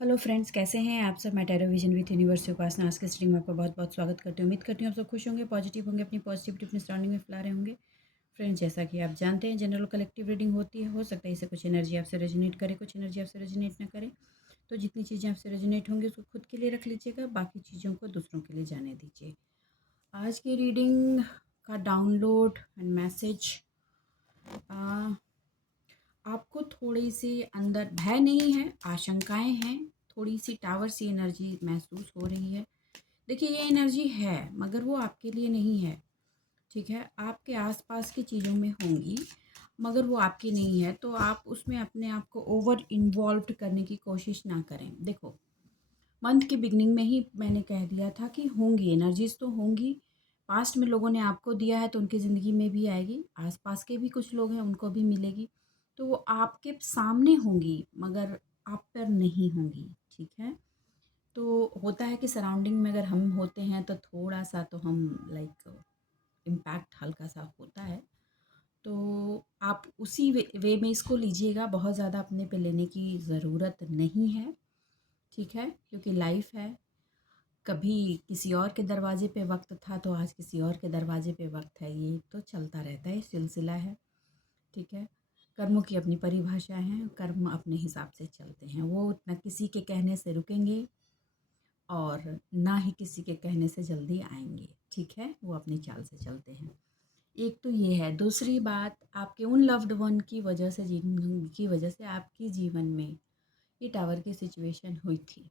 Hello friends, कैसे हैं आप सब। मैं टैरो विजन विथ यूनिवर्स से उपासना आज के स्ट्रीम में आपका बहुत बहुत स्वागत करती हूँ। उम्मीद करती हूँ आप सब खुश होंगे, पॉजिटिव होंगे, अपनी पॉजिटिविटी अपनी सराउंडिंग में फैला रहे होंगे। फ्रेंड्स, जैसा कि आप जानते हैं जनरल कलेक्टिव रीडिंग होती है। हो सकता है इससे कुछ एनर्जी आपसे रेजोनेट करे, कुछ एनर्जी आपसे रेजोनेट ना करे। तो जितनी चीज़ें आपसे रेजोनेट होंगी उसको खुद के लिए रख लीजिएगा, बाकी चीज़ों को दूसरों के लिए जाने दीजिए। आज की रीडिंग का डाउनलोड एंड मैसेज, आपको थोड़ी सी अंदर भय नहीं है, आशंकाएं हैं, थोड़ी सी टावर सी एनर्जी महसूस हो रही है। देखिए, ये एनर्जी है मगर वो आपके लिए नहीं है, ठीक है। आपके आसपास की चीज़ों में होंगी मगर वो आपकी नहीं है, तो आप उसमें अपने आप को ओवर इन्वॉल्व करने की कोशिश ना करें। देखो, मंथ की बिगनिंग में ही मैंने कह दिया था कि होंगी एनर्जीज, तो होंगी। पास्ट में लोगों ने आपको दिया है तो उनकी ज़िंदगी में भी आएगी। आसपास के भी कुछ लोग हैं, उनको भी मिलेगी। तो वो आपके सामने होंगी मगर आप पर नहीं होंगी, ठीक है। तो होता है कि सराउंडिंग में अगर हम होते हैं तो थोड़ा सा तो हम लाइक इम्पैक्ट हल्का सा होता है। तो आप उसी वे में इसको लीजिएगा, बहुत ज़्यादा अपने पे लेने की ज़रूरत नहीं है, ठीक है। क्योंकि लाइफ है, कभी किसी और के दरवाजे पे वक्त था तो आज किसी और के दरवाजे पे वक्त है। ये तो चलता रहता है, सिलसिला है, ठीक है। कर्मों की अपनी परिभाषा है, कर्म अपने हिसाब से चलते हैं। वो न किसी के कहने से रुकेंगे और ना ही किसी के कहने से जल्दी आएंगे, ठीक है। वो अपनी चाल से चलते हैं। एक तो ये है। दूसरी बात, आपके उन लव्ड वन की वजह से, जिनकी वजह से आपके जीवन में ये टावर की सिचुएशन हुई थी,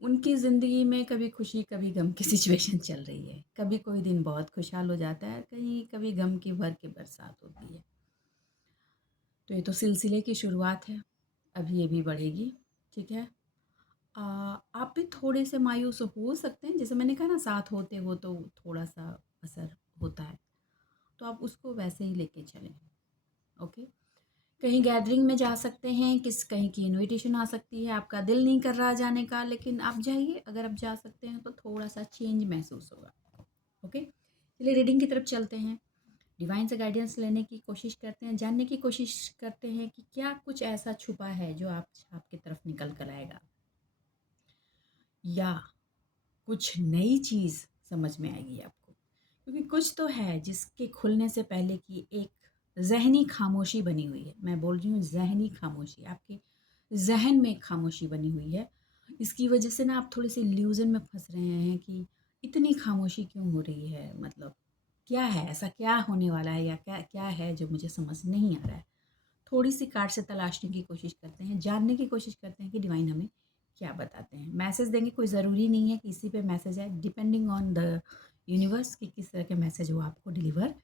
उनकी ज़िंदगी में कभी खुशी कभी गम की सिचुएशन चल रही है। कभी कोई दिन बहुत खुशहाल हो जाता है, कहीं कभी गम की भर के बरसात होती है। तो ये तो सिलसिले की शुरुआत है, अब ये भी बढ़ेगी, ठीक है। आप भी थोड़े से मायूस हो सकते हैं, जैसे मैंने कहा ना, साथ होते हो तो थोड़ा सा असर होता है, तो आप उसको वैसे ही लेके चलें, ओके। कहीं गैदरिंग में जा सकते हैं, कहीं की इनविटेशन आ सकती है, आपका दिल नहीं कर रहा जाने का, लेकिन आप जाइए। अगर आप जा सकते हैं तो थोड़ा सा चेंज महसूस होगा, ओके। चलिए रीडिंग की तरफ चलते हैं। डिवाइन से गाइडेंस लेने की कोशिश करते हैं, जानने की कोशिश करते हैं कि क्या कुछ ऐसा छुपा है जो आपकी तरफ निकल कर आएगा, या कुछ नई चीज़ समझ में आएगी आपको। क्योंकि कुछ तो है जिसके खुलने से पहले की एक ज़हनी खामोशी बनी हुई है। मैं बोल रही हूँ ज़हनी खामोशी, आपके ज़हन में एक खामोशी बनी हुई है। इसकी वजह से ना आप थोड़े से इल्यूज़न में फंस रहे हैं कि इतनी खामोशी क्यों हो रही है, मतलब क्या है, ऐसा क्या होने वाला है, या क्या क्या है जो मुझे समझ नहीं आ रहा है। थोड़ी सी कार्ड से तलाशने की कोशिश करते हैं, जानने की कोशिश करते हैं कि डिवाइन हमें क्या बताते हैं। मैसेज देंगे, कोई ज़रूरी नहीं है कि इसी पे मैसेज है, डिपेंडिंग ऑन द यूनिवर्स कि किस तरह के मैसेज वो आपको डिलीवर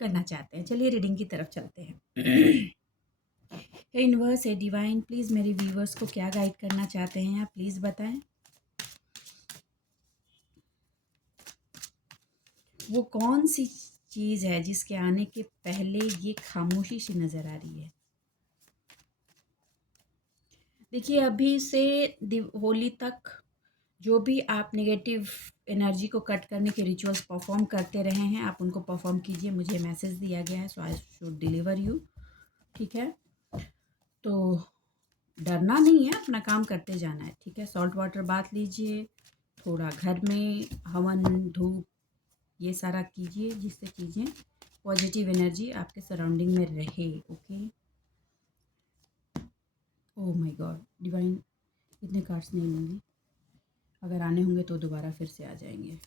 करना चाहते हैं। चलिए रीडिंग की तरफ चलते हैं। हे यूनिवर्स, हे डिवाइन, प्लीज़ मेरे व्यूवर्स को क्या गाइड करना चाहते हैं आप प्लीज़ बताएं। वो कौन सी चीज़ है जिसके आने के पहले ये खामोशी सी नज़र आ रही है। देखिए, अभी से होली तक जो भी आप नेगेटिव एनर्जी को कट करने के रिचुअल्स परफॉर्म करते रहे हैं, आप उनको परफॉर्म कीजिए। मुझे मैसेज दिया गया है, सो आई शुड डिलीवर यू, ठीक है। तो डरना नहीं है, अपना काम करते जाना है, ठीक है। सॉल्ट वाटर बाथ लीजिए, थोड़ा घर में हवन धूप ये सारा कीजिए, जिससे चीज़ें पॉजिटिव एनर्जी आपके सराउंडिंग में रहे, okay. Oh my God, divine इतने कार्ड्स नहीं लूँगी, अगर आने होंगे तो दोबारा फिर से आ जाएंगे।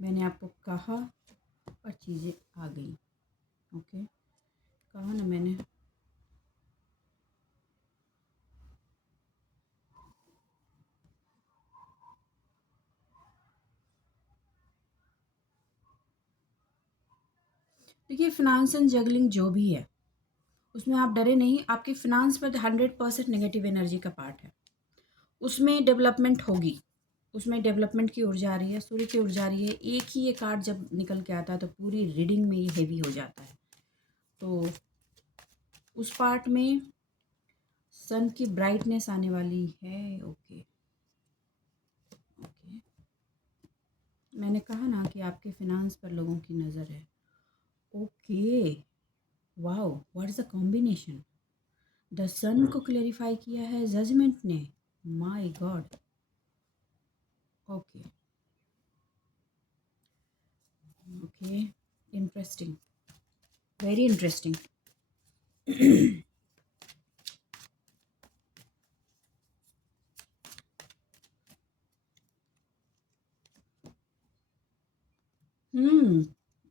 मैंने आपको कहा और चीज़ें आ गई, ओके। कहा ना मैंने। देखिए, फिनांस एंड जगलिंग जो भी है उसमें आप डरे नहीं। आपकी फिनांस पर 100% नेगेटिव एनर्जी का पार्ट है, उसमें डेवलपमेंट होगी, उसमें डेवलपमेंट की ऊर्जा आ रही है, सूर्य की ऊर्जा आ रही है। एक ही ये कार्ड जब निकल के आता है तो पूरी रीडिंग में ये हेवी हो जाता है। तो उस पार्ट में सन की ब्राइटनेस आने वाली है, ओके ओके। मैंने कहा ना कि आपके फिनांस पर लोगों की नज़र है, okay. Wow, what is the combination. The sun को क्लेरिफाई किया है जजमेंट ने। My god. Okay okay, interesting, very interesting.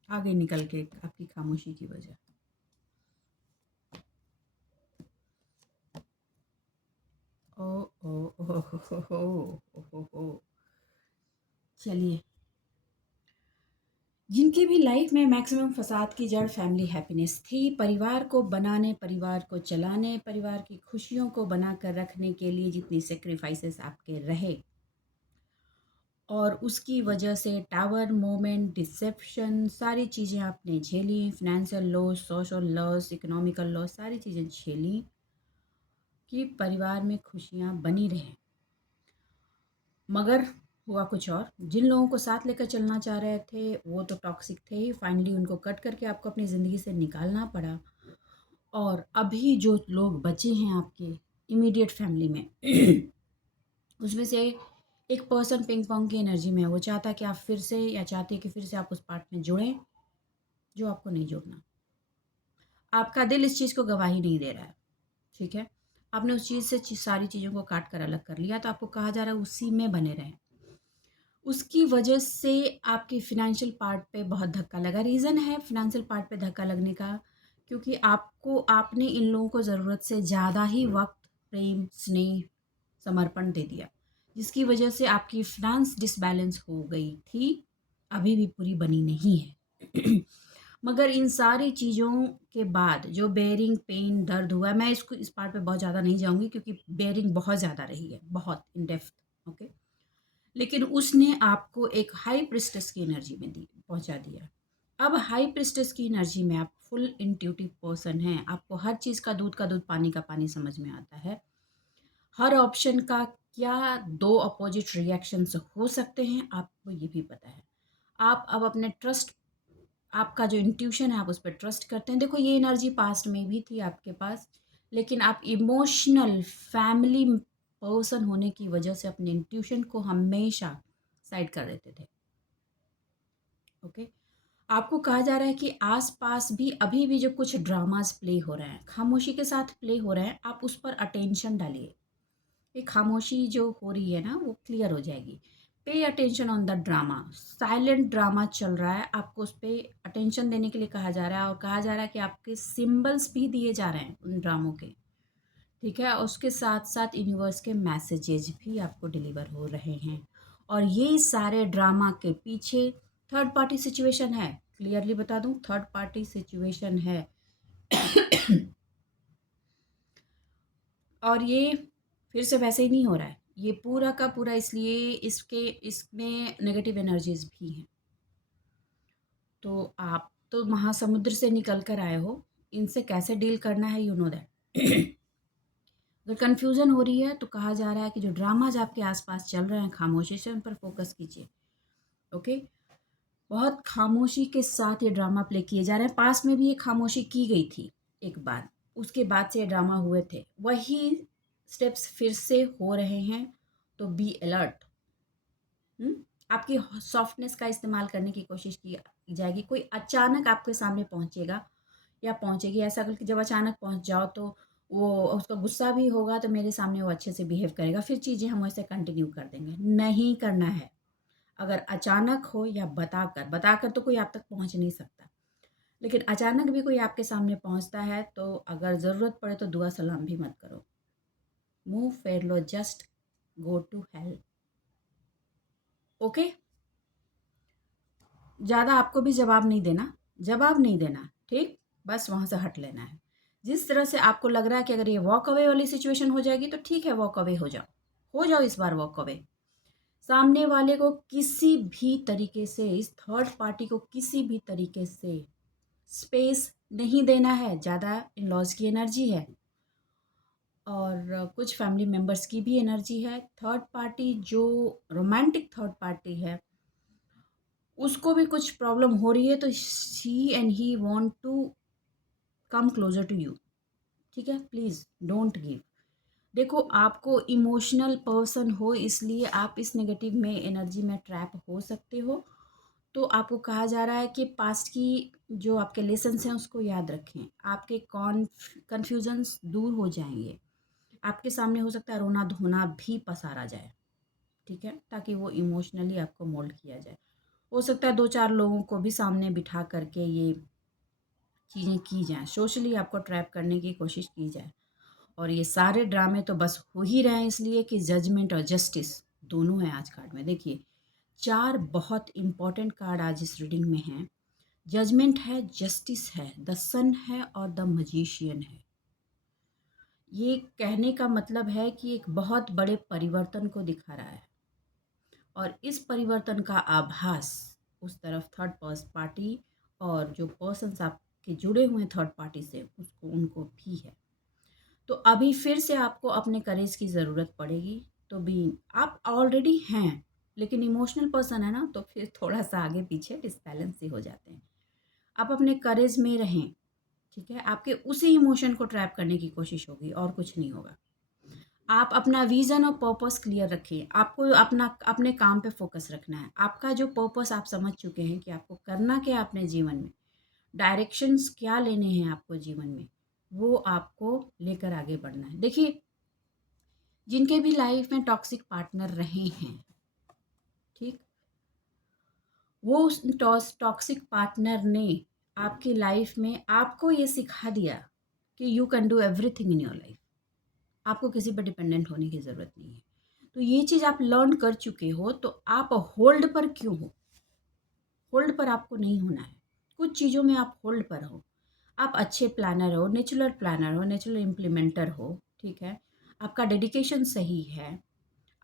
आगे निकल के आपकी खामोशी की वजह। ओ ओ ओ हो। चलिए, जिनकी भी लाइफ में मैक्सिमम फसाद की जड़ फैमिली हैप्पीनेस थी, परिवार को बनाने, परिवार को चलाने, परिवार की खुशियों को बनाकर रखने के लिए जितनी सेक्रीफाइसेस आपके रहे, और उसकी वजह से टावर मोमेंट, डिसेप्शन, सारी चीज़ें आपने झेली, financial loss, social loss, economical loss, सारी चीज़ें झेली कि परिवार में खुशियाँ बनी रहें। मगर हुआ कुछ और। जिन लोगों को साथ लेकर चलना चाह रहे थे वो तो टॉक्सिक थे ही, फाइनली उनको कट करके आपको अपनी ज़िंदगी से निकालना पड़ा। और अभी जो लोग बचे हैं आपके इमीडिएट फैमिली में उसमें से एक पर्सन पिंग पोंग की एनर्जी में है। वो चाहता है कि आप फिर से, या चाहती है कि फिर से आप उस पार्ट में जुड़ें जो आपको नहीं जुड़ना। आपका दिल इस चीज़ को गवाही नहीं दे रहा है, ठीक है। आपने उस चीज़ से सारी चीज़ों को काट कर अलग कर लिया, तो आपको कहा जा रहा है उसी में बने रहें। उसकी वजह से आपकी फ़िनेंशियल पार्ट पे बहुत धक्का लगा। रीज़न है फ़िनेंशियल पार्ट पे धक्का लगने का, क्योंकि आपने इन लोगों को ज़रूरत से ज़्यादा ही वक़्त, प्रेम, स्नेह, समर्पण दे दिया, जिसकी वजह से आपकी फ़िनांस डिसबैलेंस हो गई थी, अभी भी पूरी बनी नहीं है। मगर इन सारी चीज़ों के बाद जो बेयरिंग, पेन, दर्द हुआ है, मैं इस पार्ट पे बहुत ज़्यादा नहीं जाऊँगी क्योंकि बेयरिंग बहुत ज़्यादा रही है, बहुत इन डेप्थ, ओके। लेकिन उसने आपको एक हाई प्रिस्टेस की एनर्जी में दी, पहुंचा दिया। अब हाई प्रिस्टेस की एनर्जी में आप फुल इंट्यूटिव पर्सन हैं। आपको हर चीज़ का दूध, पानी का पानी समझ में आता है। हर ऑप्शन का क्या दो अपोजिट रिएक्शंस हो सकते हैं आपको ये भी पता है। आप अब अपने ट्रस्ट, आपका जो इंट्यूशन है आप उस पर ट्रस्ट करते हैं। देखो, ये एनर्जी पास्ट में भी थी आपके पास, लेकिन आप इमोशनल फैमिली पर्सन होने की वजह से अपने इंट्यूशन को हमेशा साइड कर देते थे, ओके। आपको कहा जा रहा है कि आसपास भी अभी भी जो कुछ ड्रामास प्ले हो रहे हैं, खामोशी के साथ प्ले हो रहे हैं, आप उस पर अटेंशन डालिए। ये खामोशी जो हो रही है ना वो क्लियर हो जाएगी। Pay attention on the drama. Silent drama चल रहा है, आपको उस पर अटेंशन देने के लिए कहा जा रहा है, और कहा जा रहा है कि आपके सिंबल्स भी दिए जा रहे हैं उन ड्रामों के, ठीक है। और उसके साथ साथ यूनिवर्स के मैसेजेस भी आपको डिलीवर हो रहे हैं। और ये सारे ड्रामा के पीछे थर्ड पार्टी सिचुएशन है। क्लियरली बता दूं, थर्ड पार्टी सिचुएशन है। और ये फिर से वैसे ही नहीं हो रहा है, ये पूरा का पूरा इसलिए इसमें नेगेटिव एनर्जीज भी हैं। तो आप तो महासमुद्र से निकल कर आए हो, इनसे कैसे डील करना है यू नो दैट। अगर कन्फ्यूज़न हो रही है तो कहा जा रहा है कि जो ड्रामाज आपके आसपास चल रहे हैं, खामोशी से उन पर फोकस कीजिए, ओके। बहुत खामोशी के साथ ये ड्रामा प्ले किए जा रहे हैं। पास में भी ये खामोशी की गई थी एक बार, उसके बाद से ये ड्रामा हुए थे, वही स्टेप्स फिर से हो रहे हैं। तो बी अलर्ट। आपकी सॉफ्टनेस का इस्तेमाल करने की कोशिश की जाएगी। कोई अचानक आपके सामने पहुंचेगा या पहुंचेगी, ऐसा करके जब अचानक पहुंच जाओ तो वो, उसका गुस्सा भी होगा तो मेरे सामने वो अच्छे से बिहेव करेगा, फिर चीज़ें हम वैसे कंटिन्यू कर देंगे। नहीं करना है। अगर अचानक हो या बताकर, बताकर तो कोई आप तक पहुंच नहीं सकता, लेकिन अचानक भी कोई आपके सामने पहुंचता है तो अगर ज़रूरत पड़े तो दुआ सलाम भी मत करो। मुंह फेर लो, just go to hell, okay. ज़्यादा आपको भी जवाब नहीं देना, जवाब नहीं देना, ठीक। बस वहाँ से हट लेना है। जिस तरह से आपको लग रहा है कि अगर ये वॉक अवे वाली सिचुएशन हो जाएगी तो ठीक है, वॉक अवे हो जाओ इस बार वॉक अवे। सामने वाले को किसी भी तरीके से, इस थर्ड पार्टी को किसी भी तरीके से स्पेस नहीं देना है। ज़्यादा इन लॉज की एनर्जी है और कुछ फैमिली मेम्बर्स की भी एनर्जी है। थर्ड पार्टी जो रोमांटिक थर्ड पार्टी है उसको भी कुछ प्रॉब्लम हो रही है, तो she and he want to come closer to you, ठीक है, प्लीज़ डोंट गिव। देखो, आपको इमोशनल पर्सन हो इसलिए आप इस नेगेटिव में एनर्जी में ट्रैप हो सकते हो। तो आपको कहा जा रहा है कि पास्ट की जो आपके लेसन्स हैं उसको याद रखें, आपके कन्फ्यूजन्स दूर हो जाएंगे, आपके सामने हो सकता है रोना धोना भी पसारा जाए, ठीक है, ताकि वो इमोशनली आपको मोल्ड किया जाए। हो सकता है 2-4 लोगों को भी सामने बिठा करके ये चीज़ें की जाएँ, सोशली आपको ट्रैप करने की कोशिश की जाए। और ये सारे ड्रामे तो बस हो ही रहे हैं इसलिए कि जजमेंट और जस्टिस दोनों हैं आज कार्ड में। देखिए, 4 बहुत इम्पोर्टेंट कार्ड आज इस रीडिंग में हैं। जजमेंट है, जस्टिस है, द सन है और द मजीशियन है। ये कहने का मतलब है कि एक बहुत बड़े परिवर्तन को दिखा रहा है और इस परिवर्तन का आभास उस तरफ थर्ड पार्टी और जो पर्सन्स आपके जुड़े हुए हैं थर्ड पार्टी से उसको उनको भी है। तो अभी फिर से आपको अपने करेज की ज़रूरत पड़ेगी। तो भी आप ऑलरेडी हैं, लेकिन इमोशनल पर्सन है ना, तो फिर थोड़ा सा आगे पीछे डिसबैलेंस ही हो जाते हैं। आप अपने करेज में रहें, ठीक है, आपके उसी इमोशन को ट्रैप करने की कोशिश होगी और कुछ नहीं होगा। आप अपना विज़न और पर्पस क्लियर रखिए, आपको अपने काम पे फोकस रखना है। आपका जो पर्पस आप समझ चुके हैं कि आपको करना क्या है अपने जीवन में, डायरेक्शंस क्या लेने हैं आपको जीवन में, वो आपको लेकर आगे बढ़ना है। देखिए, जिनके भी लाइफ में टॉक्सिक पार्टनर रहे हैं, ठीक, वो उस टॉक्सिक पार्टनर ने आपकी लाइफ में आपको ये सिखा दिया कि you can do everything in your life. आपको किसी पर डिपेंडेंट होने की ज़रूरत नहीं है। तो ये चीज़ आप लर्न कर चुके हो, तो आप होल्ड पर क्यों हो? होल्ड पर आपको नहीं होना है। कुछ चीज़ों में आप होल्ड पर हो। आप अच्छे प्लानर हो, नेचुरल इम्प्लीमेंटर हो, ठीक है, आपका डेडिकेशन सही है,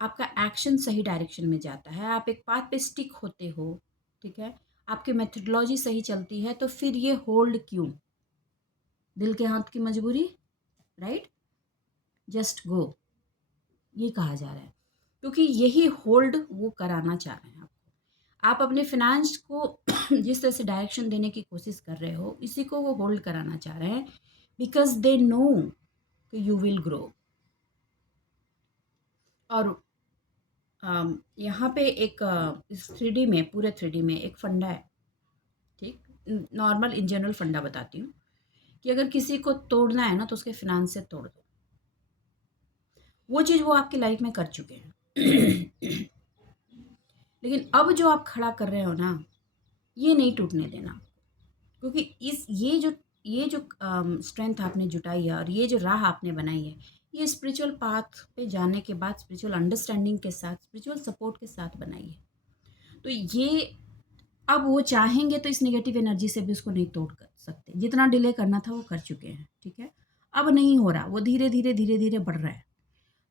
आपका एक्शन सही डायरेक्शन में जाता है, आप एक पाथ पे स्टिक होते हो, ठीक है, आपकी मेथोडोलॉजी सही चलती है, तो फिर ये होल्ड क्यों? दिल के हाथ की मजबूरी, राइट? जस्ट गो, ये कहा जा रहा है, क्योंकि यही होल्ड वो कराना चाह रहे हैं आपको। आप अपने फिनेंस को जिस तरह से डायरेक्शन देने की कोशिश कर रहे हो, इसी को वो होल्ड कराना चाह रहे हैं, बिकॉज दे नो कि यू विल ग्रो। और यहाँ पे एक इस 3D में, पूरे 3D में एक फंडा है, ठीक, नॉर्मल इन जनरल फंडा बताती हूँ कि अगर किसी को तोड़ना है ना तो उसके फिनांस से तोड़ दो। वो चीज़ वो आपकी लाइफ में कर चुके हैं लेकिन अब जो आप खड़ा कर रहे हो ना, ये नहीं टूटने देना, क्योंकि इस ये जो स्ट्रेंथ आपने जुटाई है और ये जो राह आपने बनाई है, ये स्पिरिचुअल पाथ पे जाने के बाद, स्पिरिचुअल अंडरस्टैंडिंग के साथ, स्पिरिचुअल सपोर्ट के साथ बनाई है। तो ये अब वो चाहेंगे तो इस नेगेटिव एनर्जी से भी उसको नहीं तोड़ कर सकते। जितना डिले करना था वो कर चुके हैं, ठीक है। अब नहीं हो रहा, वो धीरे धीरे बढ़ रहा है।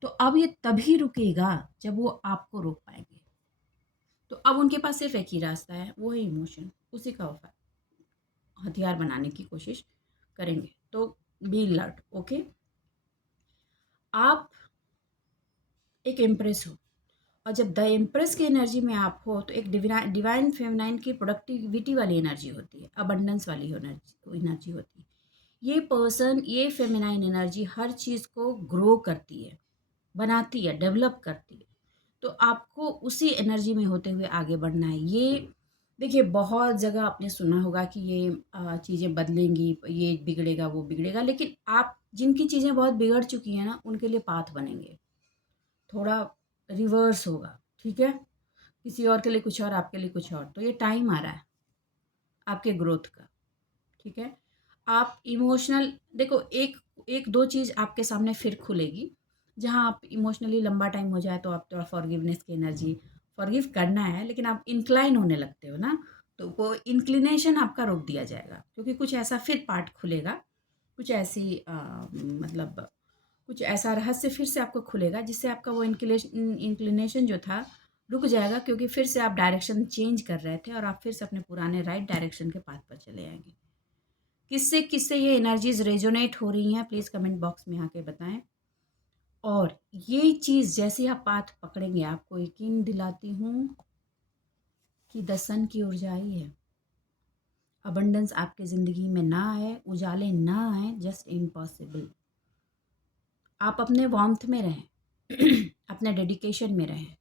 तो अब ये तभी रुकेगा जब वो आपको रोक पाएंगे। तो अब उनके पास सिर्फ एक ही रास्ता है, वो है इमोशन। उसी का वो हथियार बनाने की कोशिश करेंगे। तो बी अलर्ट, ओके। आप एक एम्प्रेस हो, और जब द एम्प्रेस की एनर्जी में आप हो तो एक डिवाइन फेमिनाइन की प्रोडक्टिविटी वाली एनर्जी होती है, अबंडेंस वाली एनर्जी होती है। ये पर्सन, ये फेमिनाइन एनर्जी हर चीज़ को ग्रो करती है, बनाती है, डेवलप करती है। तो आपको उसी एनर्जी में होते हुए आगे बढ़ना है। ये देखिए, बहुत जगह आपने सुना होगा कि ये चीज़ें बदलेंगी, ये बिगड़ेगा, वो बिगड़ेगा, लेकिन आप जिनकी चीज़ें बहुत बिगड़ चुकी हैं ना, उनके लिए पाथ बनेंगे, थोड़ा रिवर्स होगा, ठीक है। किसी और के लिए कुछ और, आपके लिए कुछ और। तो ये टाइम आ रहा है आपके ग्रोथ का, ठीक है। आप इमोशनल देखो, एक एक दो चीज़ आपके सामने फिर खुलेगी, जहाँ आप इमोशनली लंबा टाइम हो जाए तो आप थोड़ा फॉरगिवनेस की एनर्जी, फॉरगिव करना है, लेकिन आप इंक्लाइन होने लगते हो ना, तो वो इंक्लिनेशन आपका रोक दिया जाएगा, क्योंकि कुछ ऐसा फिर पार्ट खुलेगा, कुछ ऐसी मतलब कुछ ऐसा रहस्य फिर से आपको खुलेगा, जिससे आपका वो इंक्लिनेशन जो था रुक जाएगा, क्योंकि फिर से आप डायरेक्शन चेंज कर रहे थे और आप फिर से अपने पुराने राइट डायरेक्शन के पाथ पर चले आएंगे। किससे किससे ये एनर्जीज रेजोनेट हो रही हैं, प्लीज़ कमेंट बॉक्स में आके बताएं। और ये चीज़ जैसे आप पाथ पकड़ेंगे, आपको यकीन दिलाती हूँ कि द सन की ऊर्जा आई है। अबंडेंस आपके ज़िंदगी में ना आए, उजाले ना आए, जस्ट इम्पॉसिबल। आप अपने वार्मथ में रहें, अपने डेडिकेशन में रहें।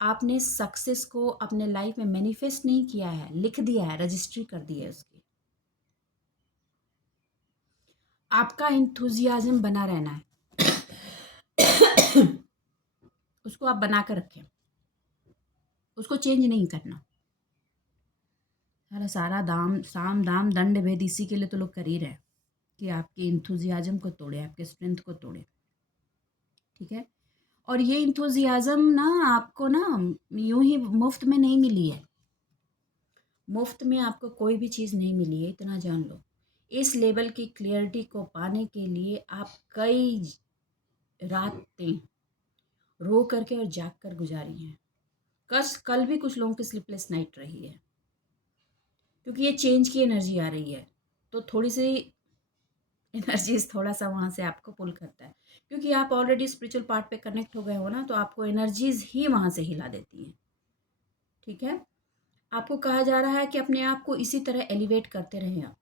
आपने सक्सेस को अपने लाइफ में मैनिफेस्ट नहीं किया है, लिख दिया है, रजिस्ट्री कर दी है उसकी। आपका इंथुजियाज्म बना रहना है, उसको आप बना कर रखें, उसको चेंज नहीं करना। सारा दाम साम दाम दंड भेद इसी के लिए तो लोग कर ही रहे हैं कि आपके इंथुजियाज्म को तोड़े, आपके स्ट्रेंथ को तोड़े। ठीक है, और ये इंथुजियाज्म ना आपको ना यूं ही मुफ्त में नहीं मिली है। मुफ्त में आपको कोई भी चीज़ नहीं मिली है, इतना जान लो। इस लेवल की क्लियरिटी को पाने के लिए आप कई रातें रो करके और जाग कर गुजारी हैं। कल भी कुछ लोगों की स्लीपलेस नाइट रही है, क्योंकि ये चेंज की एनर्जी आ रही है। तो थोड़ी सी एनर्जीज थोड़ा सा वहाँ से आपको पुल करता है, क्योंकि आप ऑलरेडी स्पिरिचुअल पार्ट पे कनेक्ट हो गए हो ना, तो आपको एनर्जीज ही वहाँ से हिला देती हैं। ठीक है, आपको कहा जा रहा है कि अपने आप को इसी तरह एलिवेट करते रहें आप,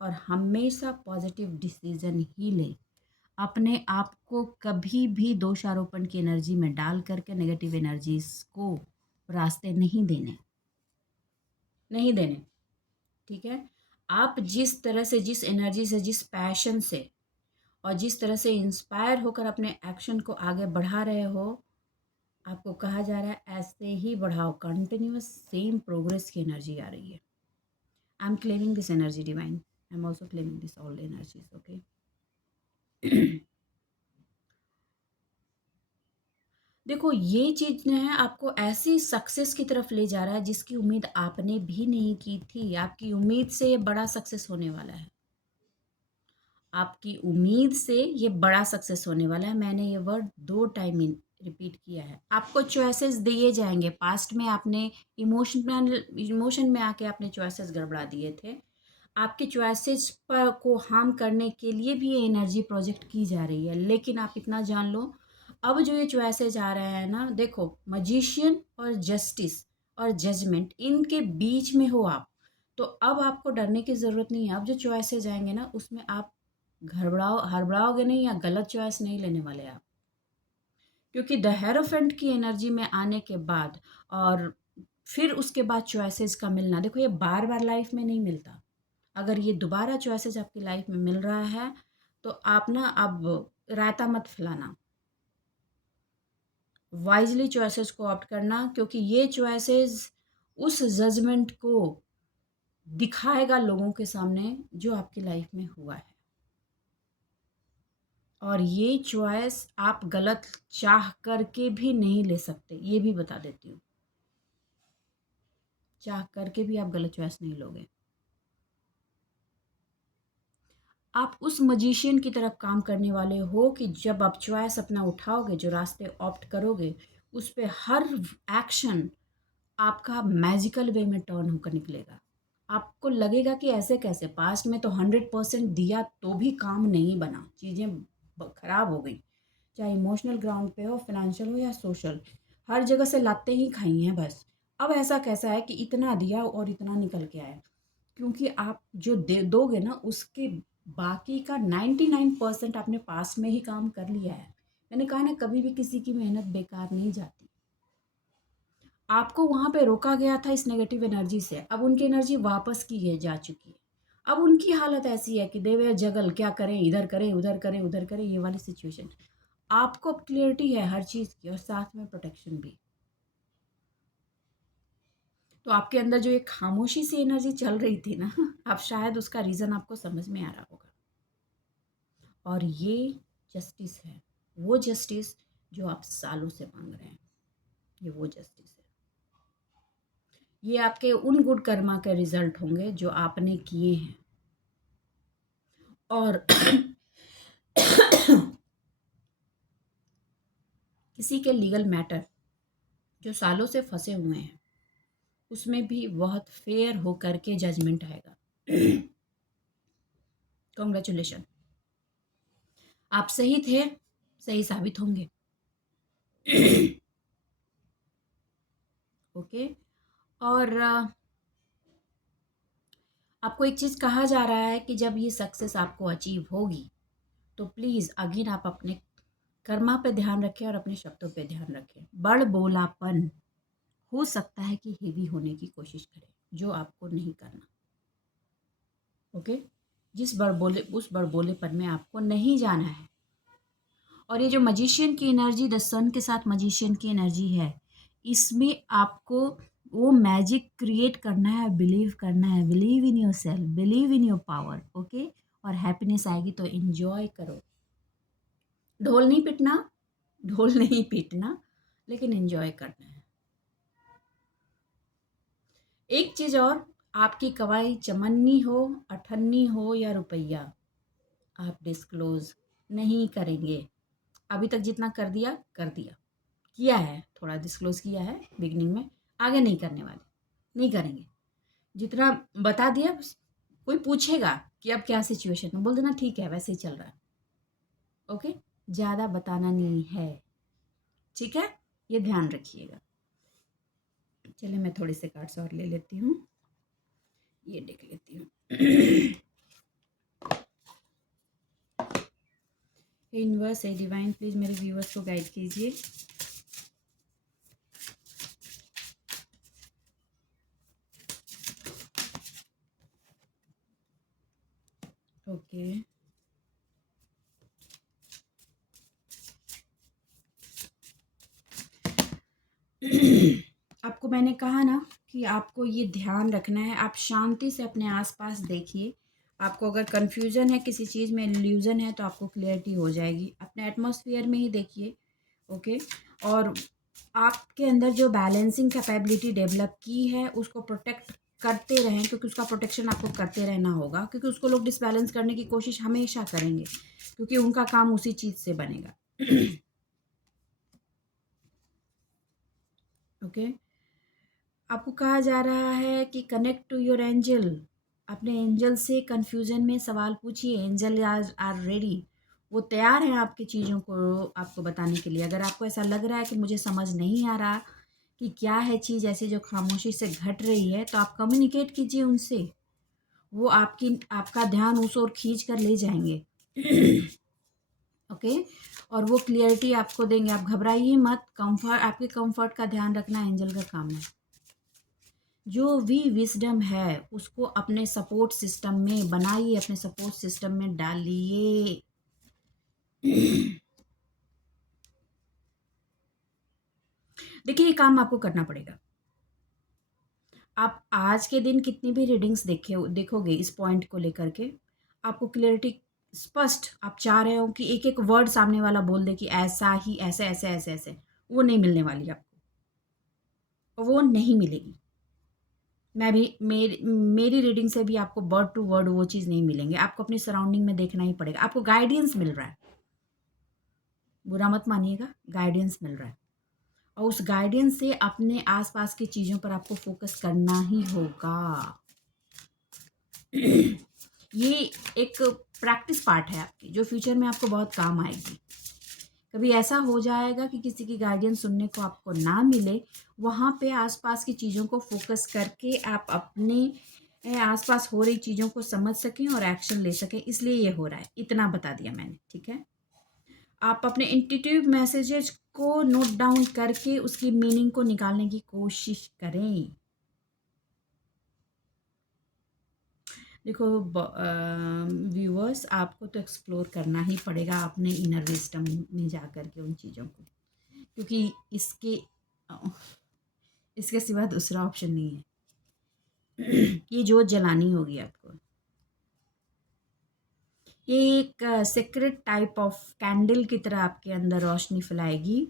और हमेशा पॉजिटिव डिसीजन ही लें। अपने आप को कभी भी दोषारोपण की एनर्जी में डाल करके नेगेटिव एनर्जीज को रास्ते नहीं देने, नहीं देने। ठीक है, आप जिस तरह से, जिस एनर्जी से, जिस पैशन से और जिस तरह से इंस्पायर होकर अपने एक्शन को आगे बढ़ा रहे हो, आपको कहा जा रहा है ऐसे ही बढ़ाओ। कंटिन्यूअस सेम प्रोग्रेस की एनर्जी आ रही है। I am claiming this energy divine, I am also claiming this all energies. Okay, देखो ये चीज़ जो है आपको ऐसी सक्सेस की तरफ ले जा रहा है जिसकी उम्मीद आपने भी नहीं की थी। आपकी उम्मीद से ये बड़ा सक्सेस होने वाला है, आपकी उम्मीद से ये बड़ा सक्सेस होने वाला है। मैंने ये वर्ड 2 टाइम रिपीट किया है। आपको चॉइसेस दिए जाएंगे। पास्ट में आपने इमोशन में आके आपने चॉइसेस गड़बड़ा दिए थे। आपके चॉइसेस पर को हार्म करने के लिए भी ये एनर्जी प्रोजेक्ट की जा रही है, लेकिन आप इतना जान लो, अब जो ये चॉइसेस आ रहे हैं ना, देखो मजिशियन और जस्टिस और जजमेंट, इनके बीच में हो आप, तो अब आपको डरने की ज़रूरत नहीं है। अब जो चॉइसेस आएंगे ना, उसमें आप हड़बड़ाओगे नहीं, या गलत चॉइस नहीं लेने वाले आप। क्योंकि द हेरोफेंट की एनर्जी में आने के बाद और फिर उसके बाद चॉइसेस का मिलना, देखो ये बार बार लाइफ में नहीं मिलता। अगर ये दोबारा चॉइसेस आपकी लाइफ में मिल रहा है, तो आप ना अब रायता मत फैलाना, वाइजली चॉइसेस को ऑप्ट करना, क्योंकि ये चॉइसेस उस जजमेंट को दिखाएगा लोगों के सामने जो आपकी लाइफ में हुआ है। और ये चॉइस आप गलत चाह करके भी नहीं ले सकते, ये भी बता देती हूँ। चाह करके भी आप गलत चॉइस नहीं लोगे। आप उस मजिशियन की तरफ काम करने वाले हो कि जब आप चॉइस अपना उठाओगे, जो रास्ते ऑप्ट करोगे, उस पे हर एक्शन आपका मैजिकल वे में टर्न होकर निकलेगा। आपको लगेगा कि ऐसे कैसे, पास्ट में तो 100% दिया तो भी काम नहीं बना, चीज़ें खराब हो गई, चाहे इमोशनल ग्राउंड पे हो, फाइनेंशियल हो या सोशल, हर जगह से लाते ही खाई हैं बस। अब ऐसा कैसा है कि इतना दिया और इतना निकल के आया, क्योंकि आप जो दे दोगे ना, उसके बाकी का 99% आपने पास में ही काम कर लिया है। मैंने कहा ना, कभी भी किसी की मेहनत बेकार नहीं जाती। आपको वहाँ पे रोका गया था इस नेगेटिव एनर्जी से, अब उनकी एनर्जी वापस की है, जा चुकी है। अब उनकी हालत ऐसी है कि देवे जगल, क्या करें, इधर करें, उधर करें, उधर करें, ये वाली सिचुएशन। आपको अब क्लियरिटी है हर चीज़ की, और साथ में प्रोटेक्शन भी। तो आपके अंदर जो एक खामोशी सी एनर्जी चल रही थी ना, अब शायद उसका रीज़न आपको समझ में आ रहा होगा। और ये जस्टिस है, वो जस्टिस जो आप सालों से मांग रहे हैं, ये वो जस्टिस है। ये आपके उन गुड कर्मा के रिजल्ट होंगे जो आपने किए हैं। और किसी के लीगल मैटर जो सालों से फंसे हुए हैं, उसमें भी बहुत फेयर होकर के जजमेंट आएगा। कॉन्ग्रेचुलेशन, आप सही थे, सही साबित होंगे। ओके, और आपको एक चीज़ कहा जा रहा है कि जब ये सक्सेस आपको अचीव होगी, तो प्लीज़ अगेन आप अपने कर्मा पे ध्यान रखें और अपने शब्दों पे ध्यान रखें। बड़ बोलापन हो सकता है कि हेवी होने की कोशिश करें, जो आपको नहीं करना। ओके, उस बड़बोलेपन में आपको नहीं जाना है। और ये जो मजिशियन की एनर्जी, द सन के साथ मजिशियन की एनर्जी है, इसमें आपको वो मैजिक क्रिएट करना है, बिलीव करना है। Believe in your self, believe in your power. Okay, और हैप्पीनेस आएगी तो एंजॉय करो। ढोल नहीं पीटना, ढोल नहीं पीटना, लेकिन एंजॉय करना है। एक चीज़ और, आपकी कमाई चमन्नी हो, अठन्नी हो या रुपया, आप डिस्क्लोज नहीं करेंगे। अभी तक जितना कर दिया कर दिया, किया है, थोड़ा डिस्क्लोज किया है बिगनिंग में, आगे नहीं करने वाले, नहीं करेंगे। जितना बता दिया, कोई पूछेगा कि अब क्या सिचुएशन है, बोल देना ठीक है वैसे ही चल रहा है। ओके, ज़्यादा बताना नहीं है, ठीक है, ये ध्यान रखिएगा। चलिए मैं थोड़े से कार्ड्स और ले लेती हूँ, ये देख लेती हूँ। यूनिवर्स है डिवाइन, प्लीज़ मेरे व्यूअर्स को गाइड कीजिए। ओके, आपको मैंने कहा ना कि आपको ये ध्यान रखना है। आप शांति से अपने आसपास देखिए। आपको अगर कन्फ्यूज़न है, किसी चीज़ में इल्यूज़न है, तो आपको क्लियरिटी हो जाएगी। अपने एटमॉस्फेयर में ही देखिए। ओके, और आपके अंदर जो बैलेंसिंग कैपेबिलिटी डेवलप की है, उसको प्रोटेक्ट करते रहें, क्योंकि उसका प्रोटेक्शन आपको करते रहना होगा। क्योंकि उसको लोग डिसबैलेंस करने की कोशिश हमेशा करेंगे, क्योंकि उनका काम उसी चीज़ से बनेगा। ओके, आपको कहा जा रहा है कि कनेक्ट टू योर एंजल। अपने एंजल से कन्फ्यूज़न में सवाल पूछिए। एंजल आर रेडी, वो तैयार हैं आपकी चीज़ों को आपको बताने के लिए। अगर आपको ऐसा लग रहा है कि मुझे समझ नहीं आ रहा कि क्या है चीज़ ऐसी जो खामोशी से घट रही है, तो आप कम्युनिकेट कीजिए उनसे। वो आपका ध्यान उस ओर खींच कर ले जाएंगे। ओके, और वो क्लियरिटी आपको देंगे। आप घबराइए मत। कंफर्ट, आपके कंफर्ट का ध्यान रखना एंजल का काम है। जो भी विजडम है उसको अपने सपोर्ट सिस्टम में बनाइए, अपने सपोर्ट सिस्टम में डालिए। देखिए, ये काम आपको करना पड़ेगा। आप आज के दिन कितनी भी रीडिंग्स देखोगे इस पॉइंट को लेकर के, आपको क्लियरिटी स्पष्ट आप चाह रहे हो कि एक एक वर्ड सामने वाला बोल दे कि ऐसा ही, ऐसे ऐसे ऐसे ऐसे, वो नहीं मिलने वाली आपको, वो नहीं मिलेगी। मैं भी मेरी रीडिंग से भी आपको वर्ड टू वर्ड वो चीज़ नहीं मिलेंगे। आपको अपनी सराउंडिंग में देखना ही पड़ेगा। आपको गाइडेंस मिल रहा है, बुरा मत मानिएगा, गाइडेंस मिल रहा है। और उस गाइडेंस से अपने आसपास की चीज़ों पर आपको फोकस करना ही होगा। ये एक प्रैक्टिस पार्ट है आपकी, जो फ्यूचर में आपको बहुत काम आएगी। कभी ऐसा हो जाएगा कि किसी की गाइडेंस सुनने को आपको ना मिले, वहाँ पे आसपास की चीज़ों को फोकस करके आप अपने आसपास हो रही चीज़ों को समझ सकें और एक्शन ले सकें। इसलिए ये हो रहा है, इतना बता दिया मैंने, ठीक है। आप अपने इंट्यूटिव मैसेजेस को नोट डाउन करके उसकी मीनिंग को निकालने की कोशिश करें। देखो व्यूअर्स, आपको तो एक्सप्लोर करना ही पड़ेगा अपने इनर विजडम में जा कर के उन चीज़ों को, क्योंकि इसके सिवा दूसरा ऑप्शन नहीं है। ये जोत जलानी होगी आपको। ये एक सीक्रेट टाइप ऑफ कैंडल की तरह आपके अंदर रोशनी फैलाएगी,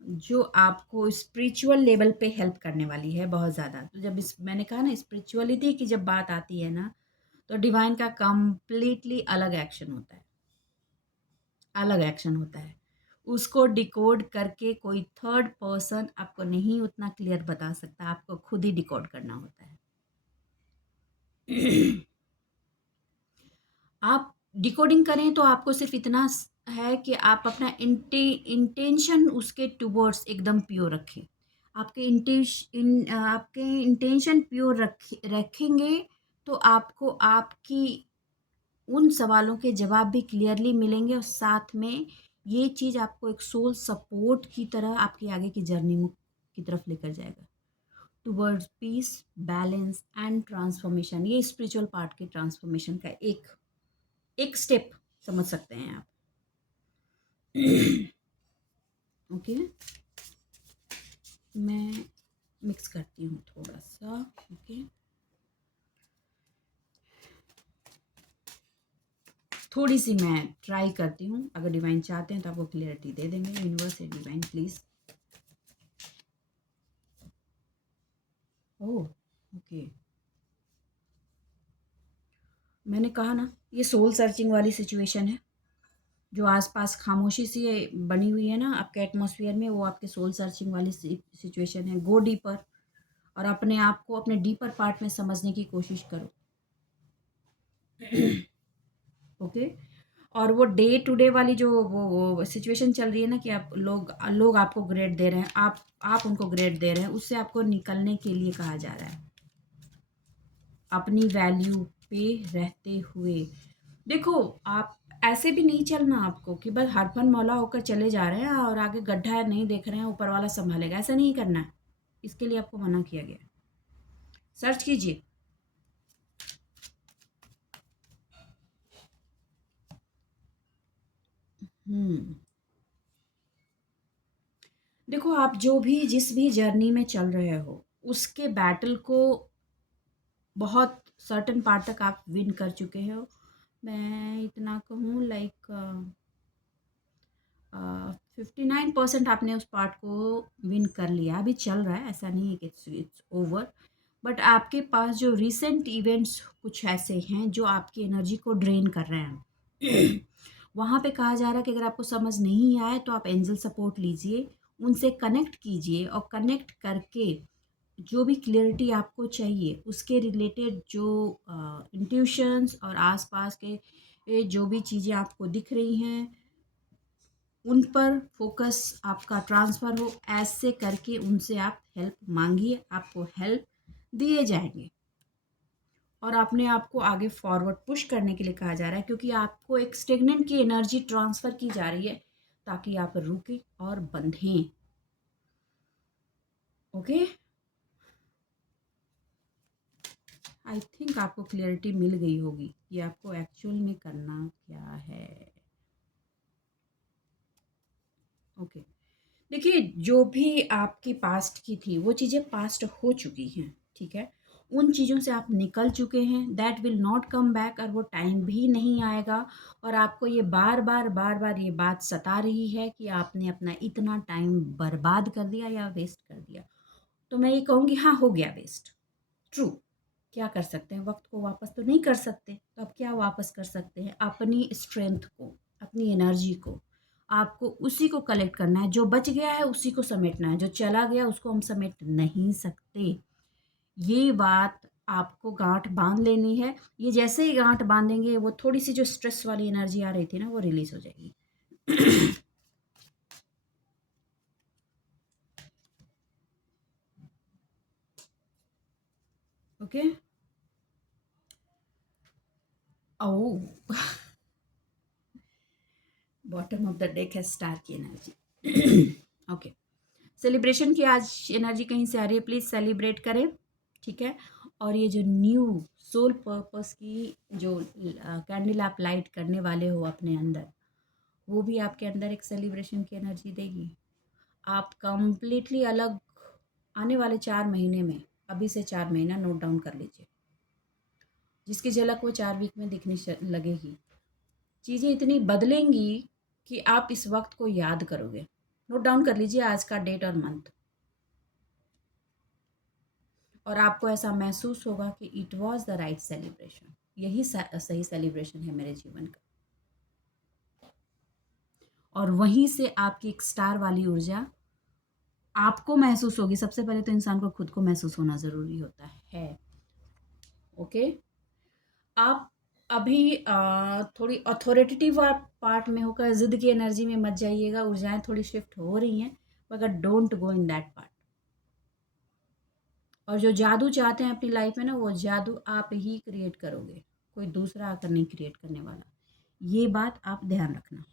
जो आपको स्पिरिचुअल लेवल पे हेल्प करने वाली है बहुत ज़्यादा। तो जब मैंने कहा ना स्पिरिचुअलिटी की जब बात आती है ना, तो डिवाइन का कंप्लीटली अलग एक्शन होता है, अलग एक्शन होता है। उसको डिकोड करके कोई थर्ड पर्सन आपको नहीं उतना क्लियर बता सकता, आपको खुद ही डिकोड करना होता है। आप डिकोडिंग करें तो आपको सिर्फ इतना है कि आप अपना इंटेंशन उसके टुवर्ड्स एकदम प्योर रखें। आपके इंटेंशन प्योर रखेंगे तो आपको आपकी उन सवालों के जवाब भी क्लियरली मिलेंगे और साथ में ये चीज़ आपको एक सोल सपोर्ट की तरह आपकी आगे की जर्नी की तरफ लेकर जाएगा towards peace, balance and transformation. ये स्पिरिचुअल पार्ट के ट्रांसफॉर्मेशन का एक एक स्टेप समझ सकते हैं आप। ओके, मैं मिक्स करती हूँ थोड़ा सा। ओके, थोड़ी सी मैं ट्राई करती हूँ, अगर डिवाइन चाहते हैं तो आपको क्लियरिटी दे देंगे। Universe and divine please. Oh okay, मैंने कहा ना ये सोल सर्चिंग वाली सिचुएशन है। जो आसपास खामोशी सी बनी हुई है ना आपके एटमॉस्फेयर में, वो आपके सोल सर्चिंग वाली सिचुएशन है। गो डीपर और अपने आप को अपने डीपर पार्ट में समझने की कोशिश करो। ओके, और वो डे टू डे वाली जो वो सिचुएशन चल रही है ना कि आप लोग आपको ग्रेड दे रहे हैं, आप उनको ग्रेड दे रहे हैं, उससे आपको निकलने के लिए कहा जा रहा है। अपनी वैल्यू पे रहते हुए देखो, आप ऐसे भी नहीं चलना आपको कि बस हरफन मौला होकर चले जा रहे हैं और आगे गड्ढा है नहीं देख रहे हैं, ऊपर वाला संभालेगा, ऐसा नहीं करना है। इसके लिए आपको मना किया गया है। सर्च कीजिए। देखो, आप जो भी जिस भी जर्नी में चल रहे हो उसके बैटल को बहुत सर्टेन पार्ट तक आप विन कर चुके हो। मैं इतना कहूँ लाइक 59% आपने उस पार्ट को विन कर लिया। अभी चल रहा है, ऐसा नहीं है कि इट्स ओवर। बट आपके पास जो रिसेंट इवेंट्स कुछ ऐसे हैं जो आपकी एनर्जी को ड्रेन कर रहे हैं। वहाँ पे कहा जा रहा है कि अगर आपको समझ नहीं आए तो आप एंजल सपोर्ट लीजिए, उनसे कनेक्ट कीजिए और कनेक्ट करके जो भी क्लियरिटी आपको चाहिए उसके रिलेटेड जो इंट्यूशंस और आसपास के जो भी चीज़ें आपको दिख रही हैं उन पर फोकस आपका ट्रांसफ़र हो। ऐसे करके उनसे आप हेल्प मांगिए, आपको हेल्प दिए जाएंगे। और अपने आप को आगे फॉरवर्ड पुश करने के लिए कहा जा रहा है, क्योंकि आपको एक स्टेगनेंट की एनर्जी ट्रांसफ़र की जा रही है ताकि आप रुके और बंधें। ओके, आई थिंक आपको क्लियरिटी मिल गई होगी कि आपको एक्चुअल में करना क्या है। ओके, देखिए, जो भी आपकी पास्ट की थी वो चीज़ें पास्ट हो चुकी हैं, ठीक है। उन चीज़ों से आप निकल चुके हैं, that will not come back, और वो टाइम भी नहीं आएगा। और आपको ये बार बार ये बात सता रही है कि आपने अपना इतना टाइम बर्बाद कर दिया या वेस्ट कर दिया। तो मैं ये कहूँगी, हाँ, हो गया वेस्ट, ट्रू। क्या कर सकते हैं, वक्त को वापस तो नहीं कर सकते, तो अब क्या वापस कर सकते हैं, अपनी स्ट्रेंथ को, अपनी एनर्जी को। आपको उसी को कलेक्ट करना है, जो बच गया है उसी को समेटना है, जो चला गया उसको हम समेट नहीं सकते। ये बात आपको गांठ बांध लेनी है। ये जैसे ही गांठ बांधेंगे, वो थोड़ी सी जो स्ट्रेस वाली एनर्जी आ रही थी ना, वो रिलीज हो जाएगी। Okay, oh, bottom of the deck है स्टार की एनर्जी। ओके, सेलिब्रेशन की आज एनर्जी कहीं से आ रही है, प्लीज़ सेलिब्रेट करें, ठीक है। और ये जो न्यू सोल पर्पस की जो कैंडल आप लाइट करने वाले हो अपने अंदर, वो भी आपके अंदर एक सेलिब्रेशन की एनर्जी देगी। आप कंप्लीटली अलग आने वाले 4 महीने में, अभी से 4 महीना नोट डाउन कर लीजिए, जिसकी झलक वो 4 वीक में दिखने लगेगी। चीज़ें इतनी बदलेंगी कि आप इस वक्त को याद करोगे। नोट डाउन कर लीजिए आज का डेट और मंथ, और आपको ऐसा महसूस होगा कि it was the right celebration, यही सही सेलिब्रेशन है मेरे जीवन का। और वहीं से आपकी एक स्टार वाली ऊर्जा आपको महसूस होगी। सबसे पहले तो इंसान को खुद को महसूस होना ज़रूरी होता है। ओके, आप अभी थोड़ी अथॉरिटेटिव पार्ट में होकर जिद की एनर्जी में मत जाइएगा। ऊर्जाएं थोड़ी शिफ्ट हो रही हैं, मगर don't go in that part. और जो जादू चाहते हैं अपनी लाइफ में ना, वो जादू आप ही क्रिएट करोगे, कोई दूसरा आकर नहीं क्रिएट करने वाला। ये बात आप ध्यान रखना।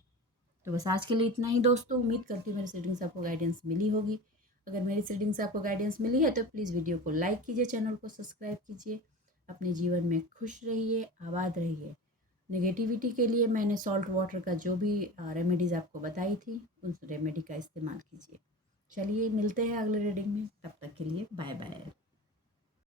तो बस आज के लिए इतना ही दोस्तों। उम्मीद करती हूँ मेरी रीडिंग से आपको गाइडेंस मिली होगी। अगर मेरी रीडिंग से आपको गाइडेंस मिली है तो प्लीज़ वीडियो को लाइक कीजिए, चैनल को सब्सक्राइब कीजिए। अपने जीवन में खुश रहिए, आबाद रहिए। नेगेटिविटी के लिए मैंने सॉल्ट वाटर का जो भी रेमेडीज़ आपको बताई थी, उस रेमेडी का इस्तेमाल कीजिए। चलिए मिलते हैं अगले रीडिंग में, तब तक के लिए बाय बाय।